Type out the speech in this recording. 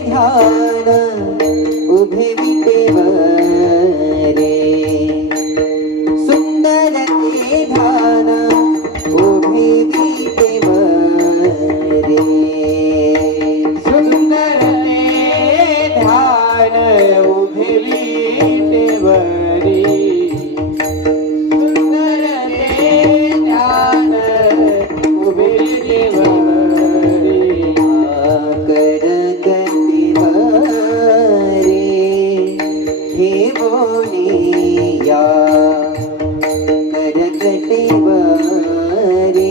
ध्यान उभे विटे hari